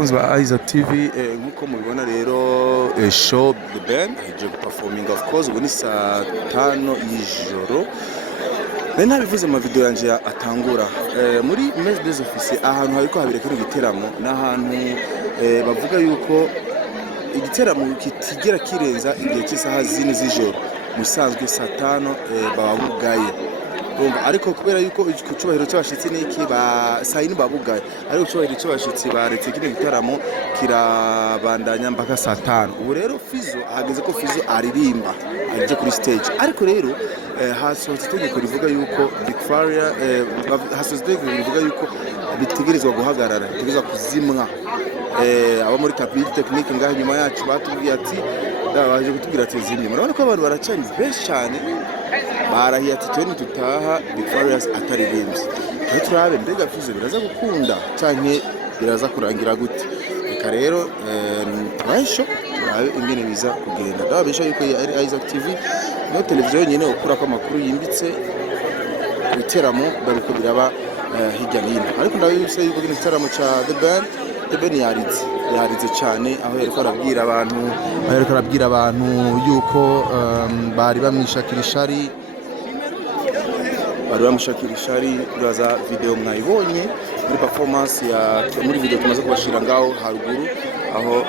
bakunzi ba Isaac TV nkuko mubibona rero show the band je performing of course ubu ni saa 5 y'ijoro. Nabivuze mu video yanje atangura muri Mess des Officiers ahantu hariko habire kuri giteramo n'ahantu bavuga yuko igiteramo kitigera kirenza igihe cy'isaha 4 z'ijoro musanzwe saa 5 babugaye. Ariko kubera yuko kucubahiro cy'abashitsi n'iki ba sayini babugaye ariko kucubahiro cy'abashitsi baretse kino gitaramo kirabandanya mpaka saa 5. Ubu rero Fizo hageze ko Fizo aririmba aje kuri stage, ariko rero hasohotse itegeko rivuga yuko Big Farious hasohotse itegeko rivuga yuko bitegerezwa guhagarara, bitegerezwa kuzimwa. Aba muri kabine technique ngaho nyuma yacu batubwiye ati baje kutubwira ati zimwe. Murabona ko abantu baracanye benshi cyane, barahiye ati tweni tutaha Big Farious ataririmbye. Turabe mbega Fizo biraza gukunda canke biraza kurangira gute. Reka rero turahisho turabe ingene biza kugenda. Ndabisha yuko ari Isaac TV no televiziyo nyene ukura ko amakuru yimbitse biteramo bariko biraba hirya n'ino. Ariko ndabise yuko kino gitaramo ca The Band yarize cyane aho yariko arabwira abantu yuko bari bamwishakira ishari uraza video mwayibonye muri performance muri video tumaze kubashira ngaho haruguru aho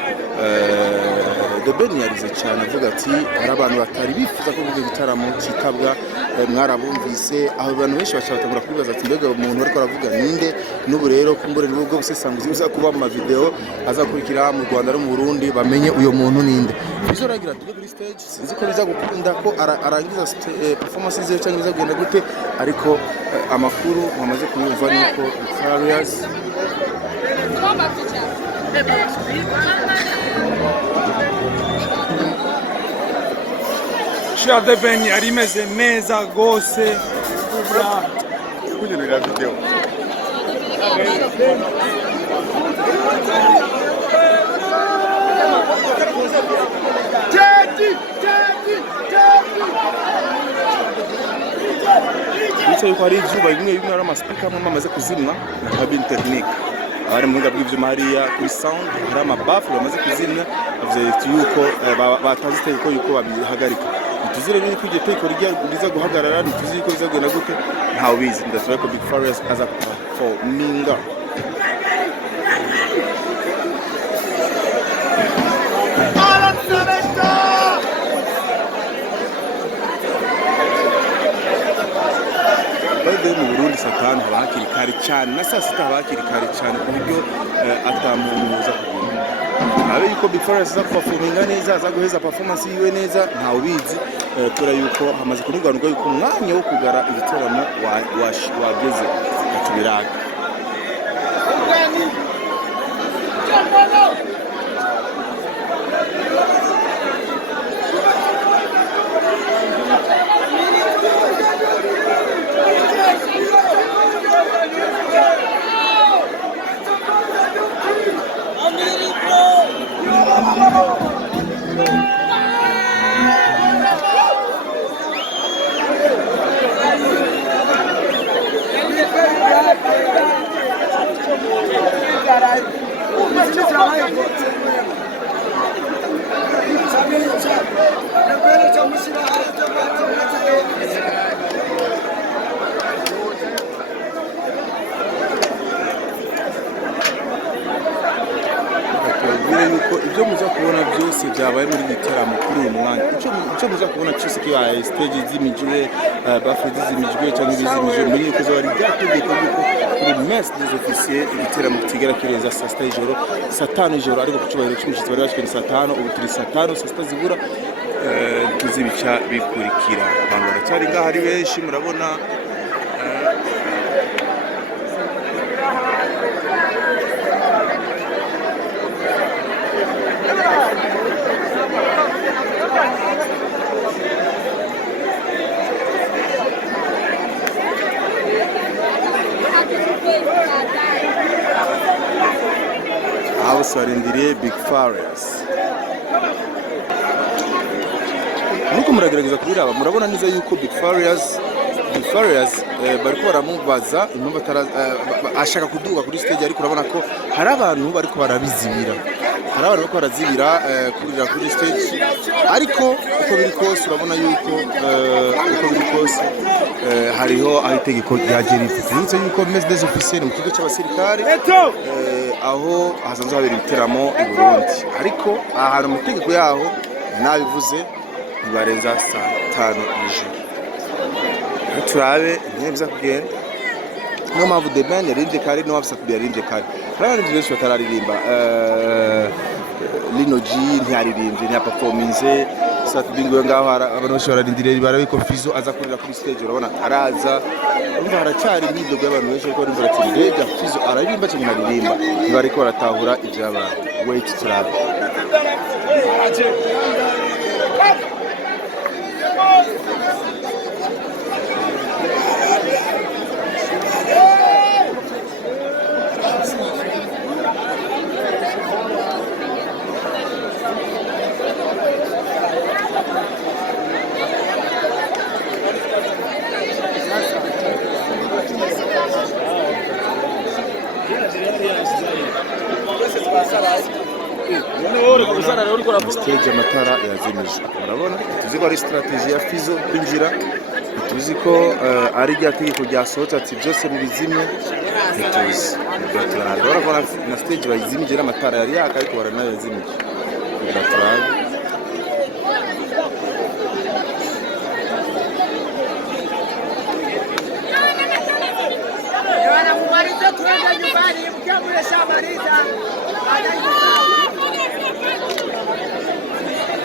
The Band yarize cyane avuga ati hari abantu batari bifuza ko ibyo bitaramo kitabwa mwarabumvise aho abantu benshi bacatangura kwibaza ati mbega umuntu ariko aravuga ninde. N'ubu rero kumbure nubwo busesanguzi uza kuba mu video azakurikira mu Rwanda no mu Burundi bamenye uyo muntu ninde. Bizoragira tuje kuri stage sinzi ko biza gukunda ko arangiza performance ziyo cyangwa biza kugenda gute, ariko amakuru bamaze kuyumva nuko Farious Show The Band yari imeze neza gose kunyerera video. Icyo yuko ari izuba bimwe ari amaspeaker amwe amaze kuzimwa na cabine technique. Abari mu ngabwi byo Maria kuri sound hari amabafu bamaze kuzimya bavuze yuko batazite yuko babihagarika. Tuzire biri kujye teko riza guhagarara ntituzi yuko bizagenda gute ntawe bizi. Ndasaba ko Big Farious aza performinga. Bade mu Burundi satani habakiri kare cyane na saa 6 habakiri kare cyane ku buryo atamuza kugenda. Abe yuko Big Farious aza performinga neza, aza guheza performance yiwe neza ntawe bizi. Tura yuko hamaze kunirwanirwa yuko umwanya wo kugara ibitaramo wageze atubiraga. Ibyo muza kubona byose byabaye muri gitaramo kuri uyu mwanya, icyo muza kubona cyose kibaye stage z'imijwe bafredi z'imijwe cyangwa iz'imijwe muri yuko zo bari byategeka yuko kuri Mess des Officiers igiteramo kitigera kirenza saa 6 y'ijoro, saa 5 y'ijoro, ariko kucubahiro cy'umushitsi bari bashikira saa 5 ubu turi saa 5 saa 6 zibura tuzibica bikurikira. Abantu baracyari ngaho ari benshi murabona. Aho sarindiriye Big Farious. Nuko muragerageza kubiraba murabona neza yuko Big Farious Farious bariko baramubaza impamvu ashaka kuduga kuri stage ariko urabona ko hari abantu bariko barabizibira bariko barazibira kurira kuri stage ariko uko biri kose urabona yuko uko biri kose hariho aho itegeko ryaje rifite yuko Messe des Officiers mu kigo cy'abasirikare aho hasanzwe habera ibiteramo i Burundi ariko ahantu mu itegeko yaho nabivuze ntibarenza saa 5 ijoro turabe ntibiza kugenda niyo mpamvu The Ben yaririmbye kare no wabisa kubira yaririmbye kare n'abandi benshi batararirimba Lino G ntiyaririmbye ntiyaperforminze Satubingo ngaho abantu benshi bararindiriye barabe ko Fizo aza kurira kuri stage urabona araza urumva haracyari imyidogo y'abantu benshi ariko rimvura ati mbega Fizo araririmba cyangwa ntaririmba ntibariko baratahura iby'abantu wait turabe stage amatara yazimije urabona tuzi ko ari strategy ya Fizo kwinjira tuzi ko ari rya tegeko ryasohotse ati byose mu bizimye tuzi urabona na stage bayizimije amatara yari yaka ariko baranayazimije biraturaje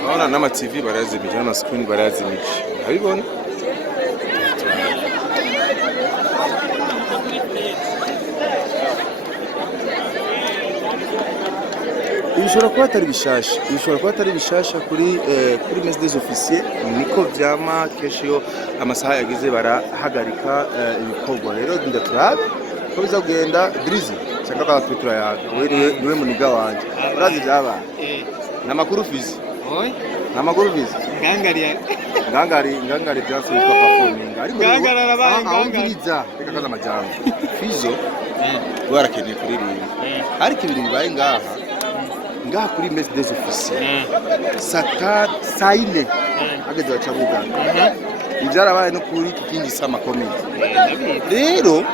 Ahora nama TV barazimije na screen barazimije abibona ibishobora kuba atari bishasha kuri Messe des Officiers niko vyama kesho amasaha yagize barahagarika ibikorwa rero ndaturabe ko biza kugenda Drizzy cyangwa abatwitura yawe niwe muniga wanje urazi byaba namakuru Fizi namakuru Fizi ngangari byase kwa performing ariko ngangara reka kaza amajambo Fizo warakeneye kuririmba ariko ibintu bibaye ngaha kuri Messe des Officiers saine ageze bacabuga ibyarabaye no kuri kindi sama comedy rero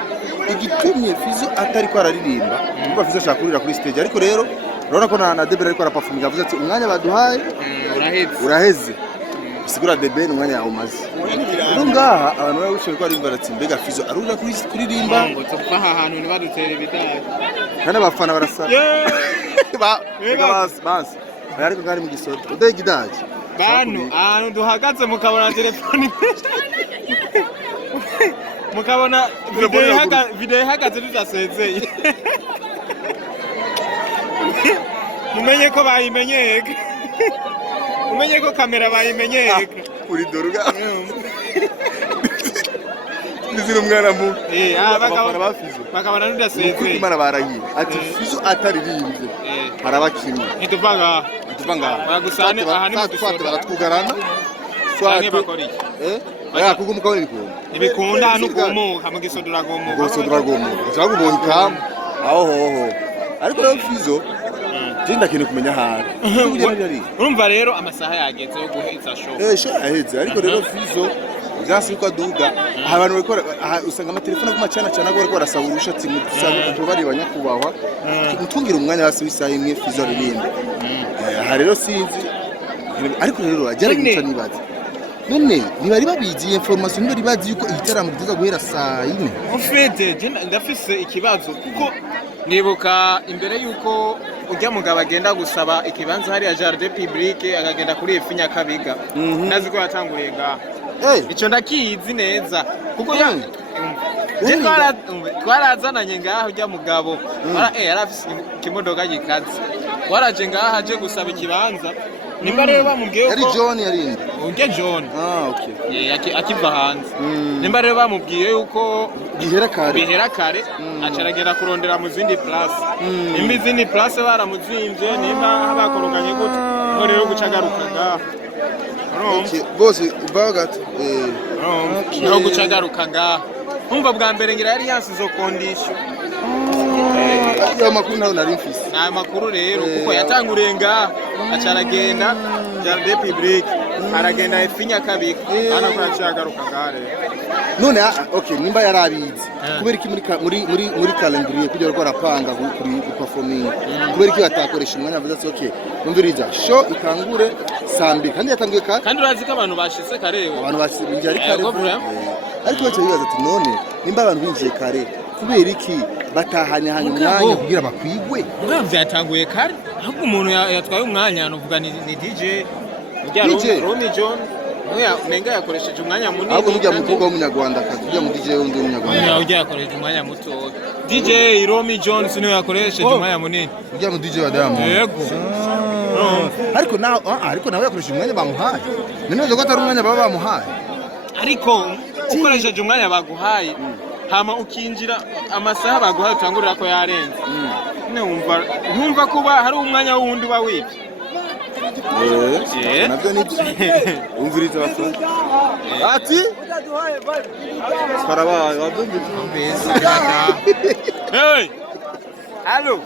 igitumye Fizo atari ko araririmba kuko Fizo ashaka kurira kuri stage ariko rero urabona ko na Debera ariko araperforminga avuze ati umwanya baduhaye uraheze sigura The Ben umwanya yawumaze rero ngaha abantu bari gushaka ko aririmba ati mbega Fizo arura kuririmba ngo tupfa ahantu nibadutere bidari kandi abafana barasa basi ariko ngari mu gisodo udaye gidaje bantu ahantu duhagaze mukabona telefone mukabona video ihagaze tudasezeye mumenye ko bayimenyeka mumenye ko kamera bayimenyeka uri doruga nizira umwana mu bakabona tudasezeye imana barahiye ati Fizo ataririmbe harabakinyi ntituvanga bagusane ahani mu gisodo baratwugarana cyane bakori kuko mukabona ibikunda hano kumuka mu gisodo ragomuka cyangwa ubonye aho ariko rero Fizo Jinda kintu kumenya hano urumva rero amasaha yageze yo guheza show show aheze ariko rero Fizo byasi ko aduga abantu bakora usanga amatelefone aguma cyane agora arasaba urushatsi musanga tubari banyakubahwa mutungira umwanya hasi w'isaha imwe Fizo aririmba aha rero sinzi ariko rero ajyana guca nibaza none ntibari babigiye information ntibari bazi yuko igitaramo kiza guhera saa 4 ofete ndafise ikibazo kuko nibuka imbere yuko ujya mugabo agenda gusaba ikibanza hari ya Jardin Public akagenda kuri Efinya Kabiga nazi ko yatanguriye ngaha ico ndakizi neza kuko twarazananye ngaho ujya mugabo yarafise kimodoka gikaze waraje ngaha aje gusaba ikibanza nimba rero bamubwiye ko yari John yarinde unge John okay akiva hanze nimba rero bamubwiye yuko bihera kare acaragera kurondera mu zindi place nimba izindi place baramuzimvye nimba bakoroganye gute ngo rero gucagaruka ngaho bose bagati naho guca agaruka ngaha umva bwa mbere ngira yari yansizo kondisho ya makuru naho nari mfise na makuru rero kuko yatanguriye ngaha acaragenda Jardin Public aragenda ifinya kabika ana ko yacagaruka ngaha rero none okay nimba yarabizi kubera iki muri calendrier kujya gukora panga kuri performing kubera iki batakoresha umwanya bavuze ati okay umviriza show itangure sambi kandi yatanguye kandi urazi ko abantu bashitse kare abantu basibinje ari kare ariko bace bibaza ati none nimba abantu binjiye kare kubera iki batahanya umwanya kugira bakwigwe ntabwo yatanguye kare ahubwo umuntu yatwaye umwanya anovuga ni DJ Romy John oya menga yakoresheje umwanya munini ahubwo nujya mukobwa w'umunyarwanda akazi ujya mu DJ wundi w'umunyarwanda ujya yakoresheje umwanya muto DJ Romy John sino yakoresheje umwanya munini ujya mu DJ wa Diamond yego ariko nawe yakoresheje umwanya bamuhaye none zo gatari umwanya baba bamuhaye ariko ukoresheje umwanya baguhaye hama ukinjira amasaha baguhaye utangurira ko yarenze ntumva kuba hari umwanya wundi uba wibye nabyo ni umviriza bafana ati karabaye wabyumvise hey allo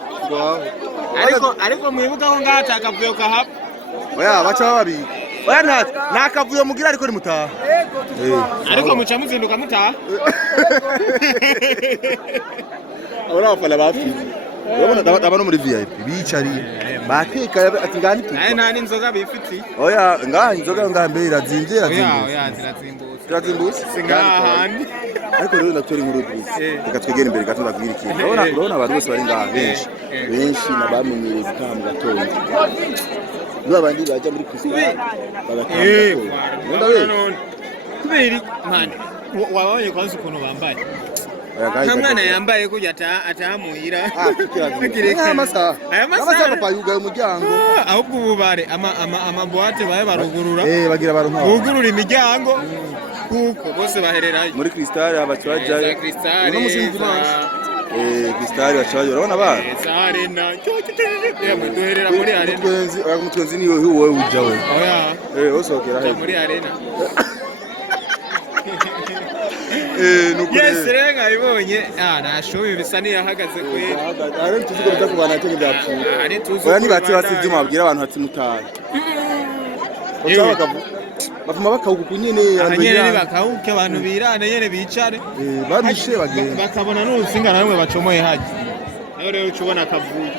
ariko mwibuka ko ngata akavuyo kahapa oya bacha babi oya nakavuyo mugira ariko rimutaha ariko muca muzinduka mutaha ora bafana bafize urabona ndabona muri VIP bicariye bateka ati ngani tu nta n'inzoga bifiti oya ngaha inzoga ngaha mbere irazinze oya zirazimbutse singahandi ariko rero ndatori nkuru bwise reka twegere imbere gato ndabwira ikintu urabona abantu bose bari ngaha benshi nabamenyereye gutaha mu gatondo niba abandi baje muri Christmas bagataha kubera man wabonye kwanza ukuntu bambaye nta mwana yambaye kujya atahamuhira aya masaha papa yugaye umuryango ahubwo ubu bare amaboate baye barugurura bagira baronka bugurura imiryango kuko bose bahererayo muri Crystal abacaje Crystal Crystal bacaje urabona ba arena duherera muri arena mutwenzi niyo wowe uja we oya osokera he muri arena yes renga ibonye nashoye bisa ni yahagaze kwe ari tuzigo bitakubana atenge byapfuye oya nibati basivye mabwira abantu ati mutaye bafuma bakawuka nyene nyene bakawuka abantu birane nyene bicare babishe bagenda bakabona n'urutsinga na rumwe bacomoye haje nayo rero ucubona akavuye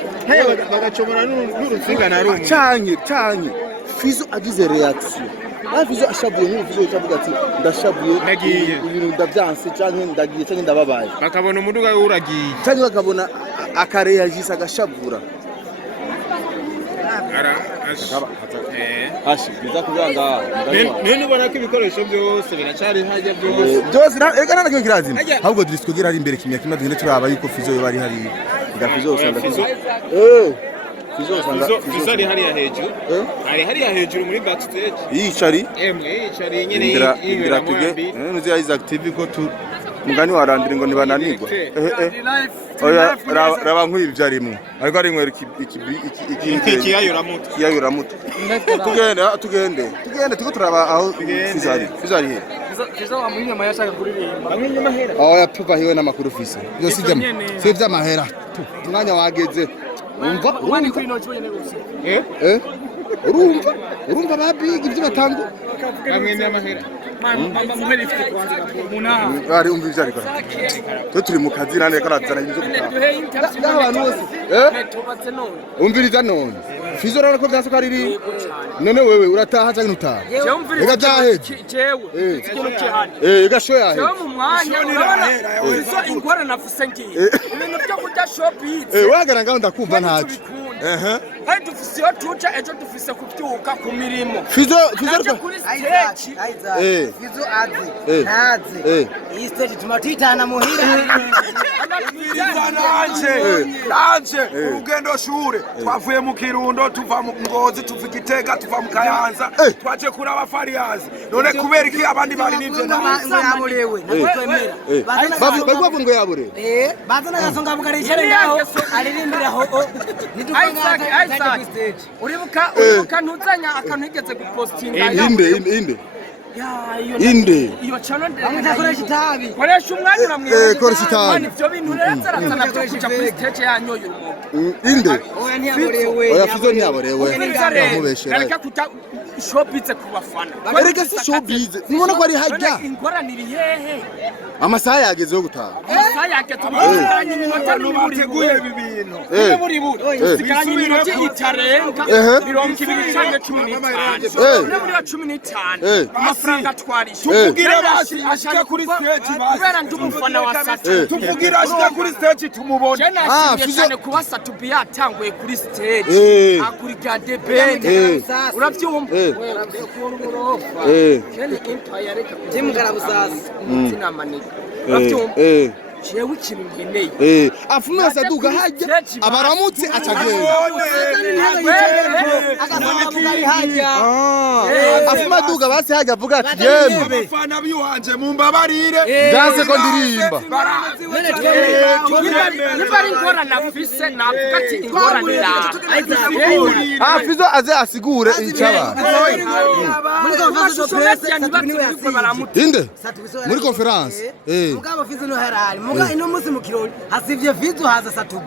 bagacomora n'urutsinga na rumwe canke Fizo agize reaction Fizo ashabuye nk'uvuze utavuga ati ndashabuye nagiye ibintu ndavyanse canke ndagiye canke ndababaye bakabona umuduga uragiye canke bakabona akareagisa agashabura biza kubyanga none ubona ko ibikoresho byose biracari hajya byose ega nta kintu kirazima ahubwo Drisco gira ari imbere kimya kimwe tugende turaba yuko Fizo yo bari hari Fizo usanga Fizo ari hariya hejuru ari hariya hejuru muri backstage yicari yicari nyene indira tuge nuzi ya active ko tu mugani warandira ngo nibananirwa oya raba nkwivya rimwe ariko ari nkwe ikiyayura muto tugende tuko turaba aho Fizo ari he Fizo amunyuma mayashaka kuririmba amunyuma hera oya tuva hiwe n'amakuru Fizo yo sijamo sivya amahera umwanya wageze urumva urumva babigi ibyo batanga bamwe n'amahera ari umva ivyo ariko to turi mu kazi nane karazana ibyo gutaha abantu bose umviriza none Fizo rero ko vyase ko ari none wewe urataha cyangwa utaha ega jaheje jewe ikintu kihari ega show yahe jewe mu mwanya urabona Fizo ingwara nafuse ngiye ibintu byo kurya shopping wagana ngaho ndakumva ntacu kandi dufise yo tuca ejo dufise kubyuka ku mirimo Fizo kuri stage Fizo azi nazi iyi stage tumatitana muhira nanje urugendo shure twavuye mu Kirundo tuva mu Ngozi tuva Igitega tuva mu Kayanza twaje kuri abafariyazi none kubera iki abandi bari nivyo yaborewe nakwemera bavuga ngo yaborewe bazana gasonga bukarichere ngaho aririmbira ho uribuka ntuzanya akantu igeze gupostinga inde iyo channel amukoresha itabi koresha umwanya uramwiye koresha itabi ivyo bintu rero zarazana byo kuja kuri stage yanyoye inde oya ntiyaborewe oya Fizo ntiyaborewe yamubeshera reka kuta showbiz ku bafana erega si showbiz nibona ko ari hajya inkoranira hehe amasaha yageze yo gutaha amasaha yageze tumukoranye iminota bateguye ibi bintu muri sigaranye iminota itarenga 20 muri 15 amafaranga twarisha tuvugira basi ashika kuri stage kubera ndi umufana wa Satu tuvugira ashika kuri stage tumubona cyane kuba Satu yatanguye kuri stage akurika The Ben uravyumva kene empire reka timugara busasa umutima maneka uravyumva jewe ikintu ngeneye afumwe Saduga hajya abaramutse acagenda afumwe Duga basi hajya avuga ati yemwe abafana biwanje mumbabarire danse ko ndirimba nibari ngora nafise navuga ati ingoranira Fizo aze asigure icaba inde muri conference mugabo Fizo no harari muga ino musi mu Kirundo hasivye Fizo haza Satu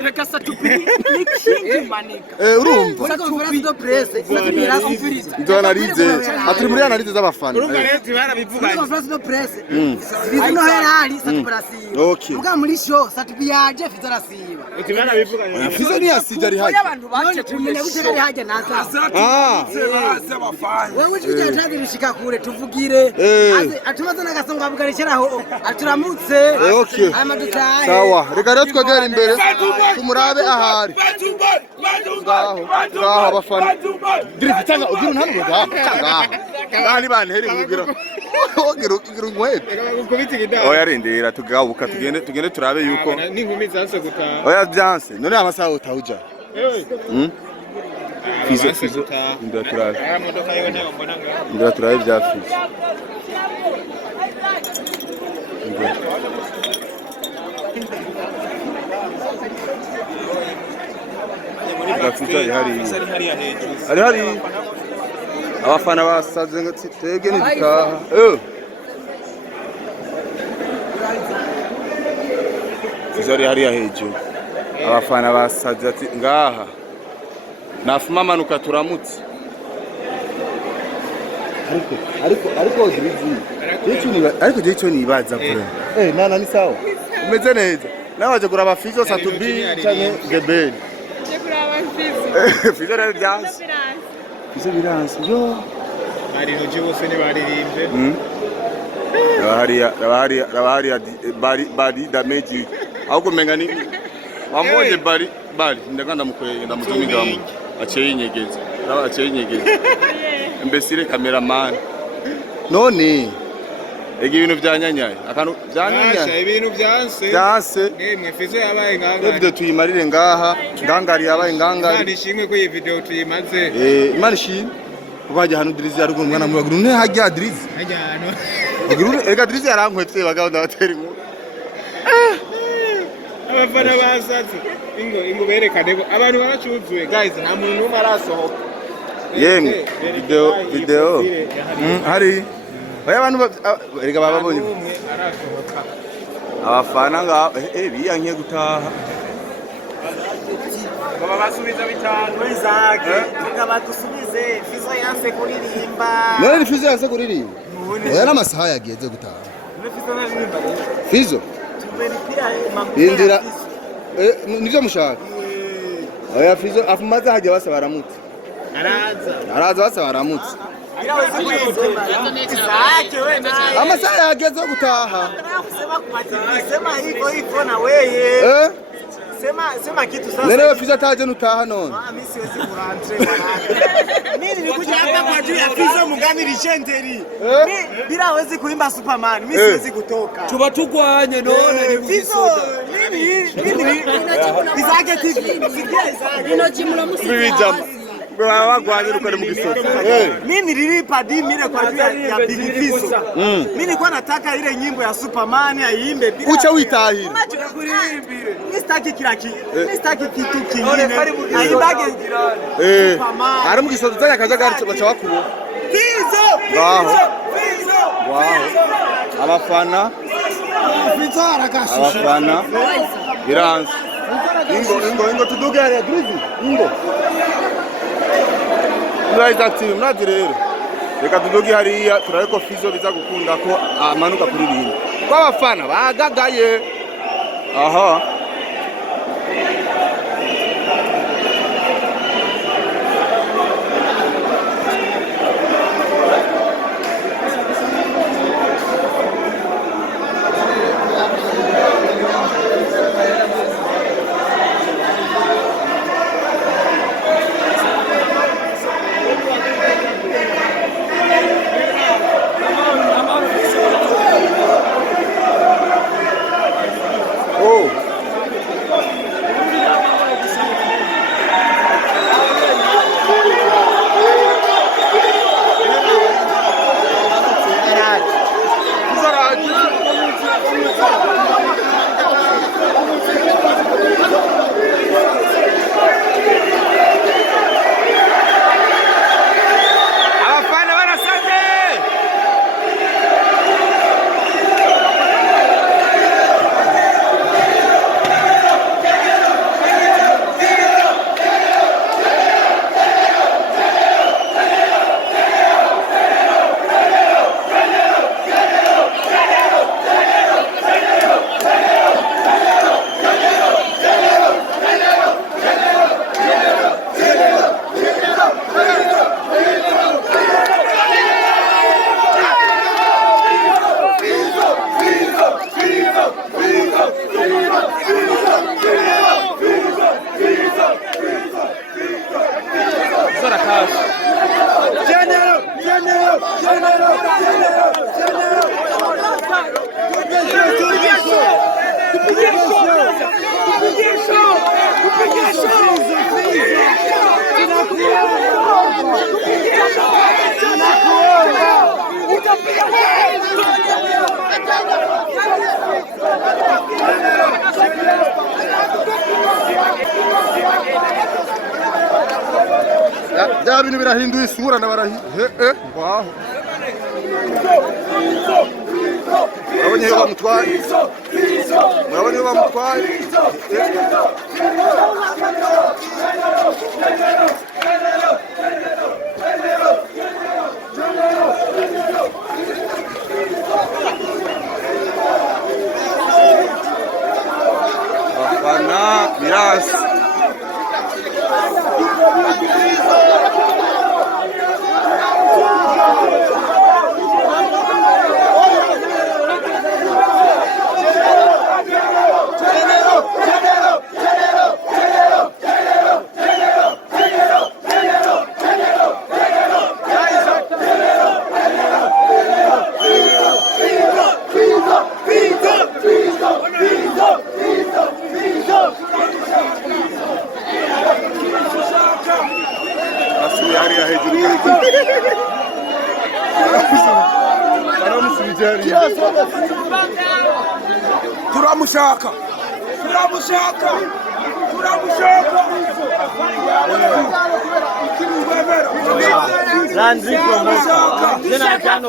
reka Satu nikingi manika urumva muri conference do press Satu yarasufiriza ndo analize aturi muri analize z'abafana urumva leta barabivuganye muri conference do press Fizo no harari Satu barasiba muga muri show Satu yaje Fizo arasiba leta barabivuganye Fizo ni asije ari hajya abantu baje tumenya gute ari hajya naza wewe tujya tazi bishika kure tuvugire atumaze nagasonga bugarisheraho aturamutse amadutaye sawa reka rero twegera imbere tumurabe ahari ngaho abafana dirifitanga ugira ntango ngaho ngani banteri mugira ugira ngwete oya rindira tugabuka tugende turabe yuko n'inkumi zase gutaha oya byanse none amasaha utahuja Fizo ndira turabe ndira turabe bya Fizo hari abafana basaze ngo twebwe ntidutaha Fizo ari hariya hejuru abafana basaze ati ngaha nafuma amanuka turamutse ariko je cyo nibaza bro nana ni sawa umeze neza nabaje kuraba Fizo Satu canke The Ben je kuraba Fizo Fizo rero byanse Fizo biranse yo ari noje bose ne baririmbye rabahariya bari damage ahubwo menga ni wambonye bari ndaganda mukwege ndamutumiga mu aceye inyegeze imbesire cameraman none ega ibintu byanyanyaye akantu byanyanyaye ibintu byanse nemwe Fizo yabaye nganga video tuyimarire ngaha ngangari yabaye ngangari Imana ishimwe ko iyi video tuyimaze Imana ishimwe kubajya hano Drizzy ari gumwana mu baguru ne hajya Drizzy hajyano baguru ega Drizzy yarankwetse bagabo ndabatera inkuru abafana basatse ingo berekane abantu baracuzuye guys nta muntu numwe arasohoka yemwe video hari oya abantu erega bababonye umwe arasohoka abafana nga biyankiye gutaha baba basubiza bitanu Isaac ngaba dusubize Fizo yanse kuririmba none ni Fizo yanse kuririmba oya n'amasaha yageze gutaha Fizo narimba Fizo indira nivyo mushaka oya Fizo afumaze hajya basa baramutse araza basa baramutse amasaha yageze gutaha sema hivyo na wewe Sema kitu sasa. Nene Fizo ataje nutaha none. Mimi siwezi kurantre wala. Mimi nilikuja hapa kwa ajili ya Fizo Mugani Legendary. Bila hawezi kuimba Superman, mimi siwezi kutoka. Tuba tugwanye none Fizo, mimi Izake TV. Ino jimula Bijama. Bwa wagwanye rukore mu gisozi. Mimi nililipa 10,000 kwa ajili ya Big Fizo. Mimi nilikuwa nataka ile nyimbo ya Superman aimbe bila. Ucha witahira. Mimi sitaki kila kitu. Mimi sitaki kitu kingine. Aimbage Superman. Ari mu gisozi zanya kajagari bacha bakubo. Fizo! Wow. Fizo! Wow. Abafana. Fizo arakashusha. Abafana. Iranzi. Ingo tuduge hariya Grizzly. Ingo. Isaac TV murazi rero. Reka tuduge hariya turabe ko Fizo biza gukunda ko amanuka kuri bindi. Kwa abafana bagagaye. Aha. Ya bintu birahinduye isura ndabarahi wow Murabonye bamutwaye Murabonye bamutwaye Bafana Miras Turamushaka Landry promotion. Tena jana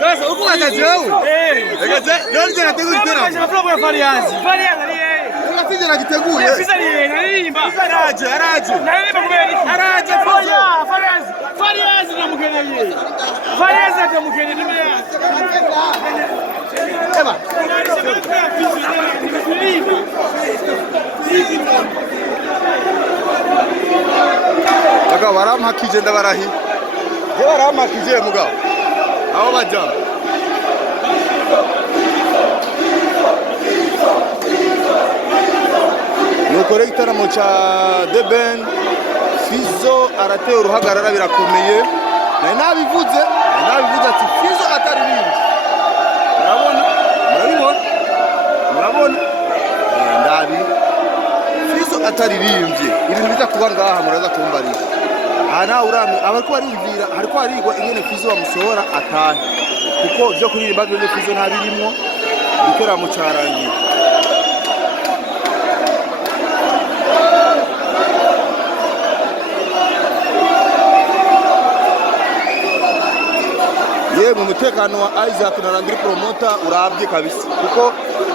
Sasa huko watajao. Ndio tena tengo tena. Tunafua Fariazi. Fariazi ni yeye. Tunafija na kitengule. Pisa ni yeye, nalimba. Araje. Nalimba kumeli. Araje. Fariazi. Fariazi na mkene yeye. Fariazi na mkene ni yeye. Ema. Baka waramakije ndabarahi. Je waramakije mugabo. Aho bajana. Nuko rero igitaramo ca The Ben Fizo arateye uruhagarara birakomeye. Nabivuze ati Fizo ataririmba. Murabona ndabi Fizo ataririmbye ibintu biza kuba ngaha muraza kumbarira ana urami abariko barimvira hariko harigwa ingene Fizo bamusohora atahe kuko byo kuririmba byo Fizo ntabirimwo igitaramo carangiye. Mu mutekano wa Isaac na Landry Promoter urabye kabisa kuko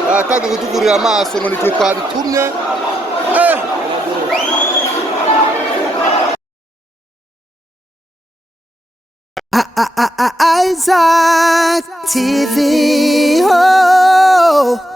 batangiye kutugurira amaso ngo nitwe twabitumye Isaac TV. Oh.